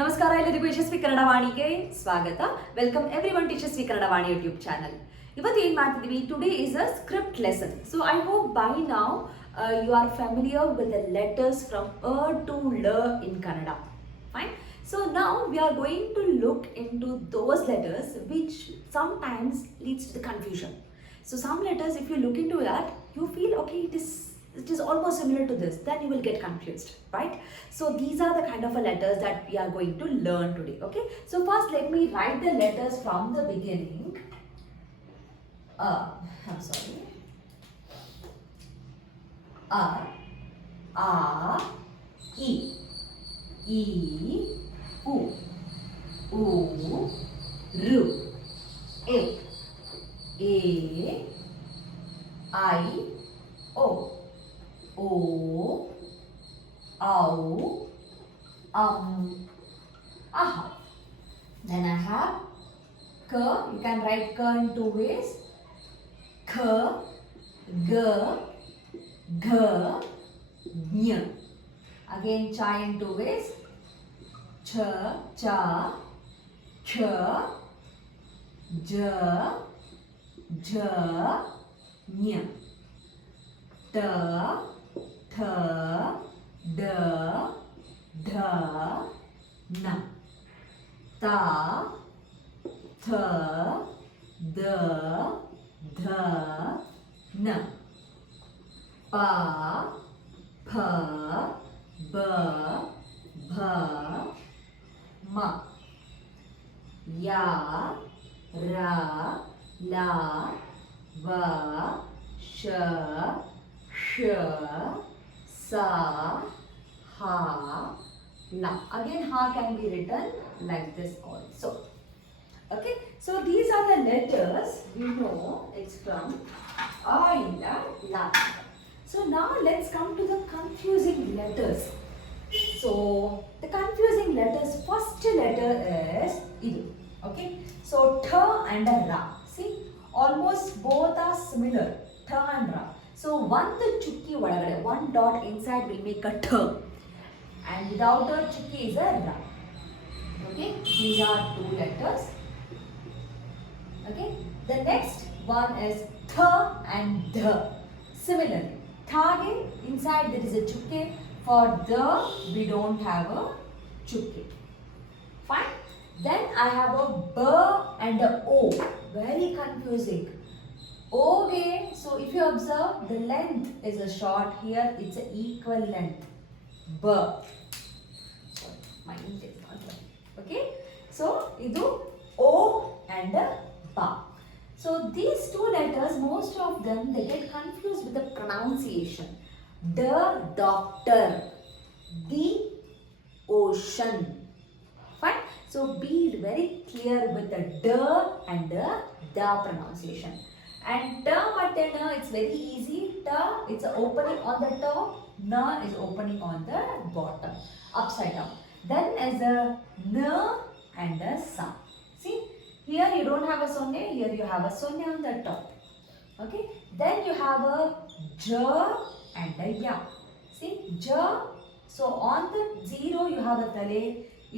ನಮಸ್ಕಾರ ಎಲ್ಲರಿಗೂ ಯಶಸ್ವಿ ಕನ್ನಡ ವಾಣಿಗೆ ಸ್ವಾಗತ. Welcome everyone to Yashasvi Kannada Vani YouTube channel. ಇವತ್ತು ಏನು ಮಾಡ್ತಿದ್ವಿ, today is a script lesson. So I hope by now you are familiar with the letters from A to L in Kannada. Fine. So now we are going to look into those letters which sometimes leads to the confusion. So some letters, if you look into that, you feel okay, it is almost similar to this, then you will get confused, right? So these are the kind of letters that we are going to learn today. Okay, so first let me write the letters from the beginning. I'm sorry. A, E, E, U, U, Ru, A, I, O, O, Au, Aha. Then I have K. You can write K in two ways. K, G, G, Ny. Again Cha in two ways. Ch, Cha, Ch, J, J, Ny. T, Th, D, D, N. Ta, Th, D, D, N. Pa, Pha, Ba, Bha, Ma. Ya, Ra, La, Va, Sha, Sh, Sa, Ha, La. Again Ha can be written like this also. Okay, so these are the letters we know it's from A in the last. So now let's come to the confusing letters. So the confusing letters, first letter is Idu. Okay, so Tha and Ra. See, almost both are similar, Tha and Ra. So one the chukki vadagade, one dot inside will make a Tha, and without the chukki is a Ra. Okay, these are two letters. Okay, the next one is Tha and Dha. Similarly, Tha again, inside there is a chukke. For the, we don't have a chukke. Fine. Then I have a B and a O. Very confusing. O again, so if you observe, the length is a short. Here it's an equal length. B. Sorry, my ink is not there. Okay. So, idu O and a Ba. So these two letters, most of them, they get confused with the pronunciation. The doctor, the ocean. Fine. So be very clear with the D and the pronunciation. And T matena, it's very easy. T, it's opening on the top. Na is opening on the bottom, upside down. Then as a N and a Sa. See, here you don't have a sonne, here you have a sonne on the top. Okay, then you have a J and a Ya. See, J, so on the zero you have a tale,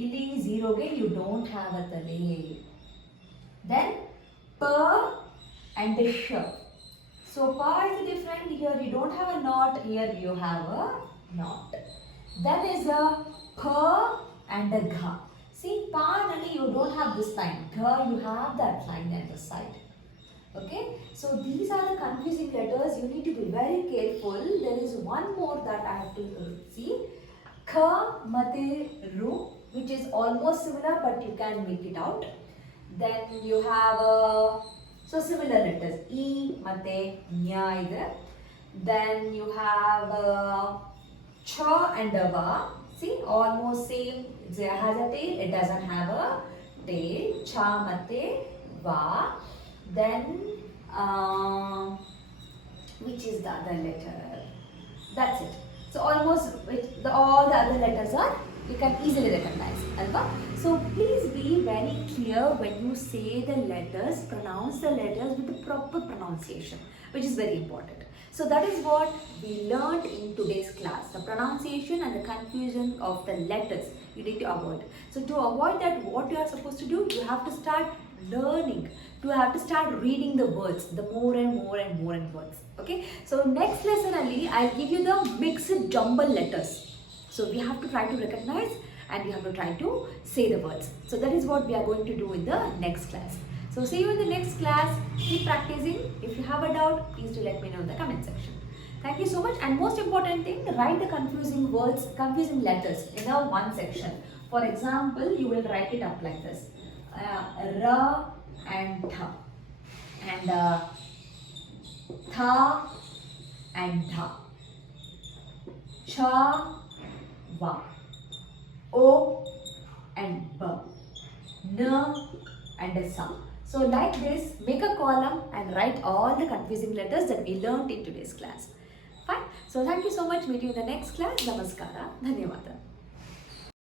illi zero ge you don't have a tale. Then P and a Sh. So Pa is different, here you don't have a knot, here you have a knot. Then is a P and a Gha. See, Pa nalli you don't have this line, Gha you have that line at the side. Okay, so these are the confusing letters. You need to be very careful. There is one more that I have to see. Kha mate Ru, which is almost similar, but you can make it out. Then you have so similar letters E mate Nya ide. Then you have Cha and Va. See, almost same. It has a tail. It doesn't have a tail. Cha mate Va. Then which is the other letter? That's it. So almost all the other letters are, you can easily recognize, alva? So please be very clear when you say the letters, pronounce the letters with the proper pronunciation, which is very important. So that is what we learned in today's class, the pronunciation and the confusion of the letters. you need to avoid. So to avoid that, what you are supposed to do, you have to start learning. You have to start reading the words, the more and more and more and words. Okay. So next lesson only, I'll give you the mixed jumble letters. So we have to try to recognize and we have to try to say the words. So that is what we are going to do in the next class. So see you in the next class. Keep practicing. If you have a doubt, please do let me know in the comment section. Thank you so much. And most important thing, write the confusing words, confusing letters in a one section. For example, you will write it up like this. Ra and Tha. And Tha and Dha. Cha, Va. O and B. N and Sa. So like this, make a column and write all the confusing letters that we learned in today's class. Fine. So thank you so much. Meet you in the next class. Namaskara. Dhanyavada.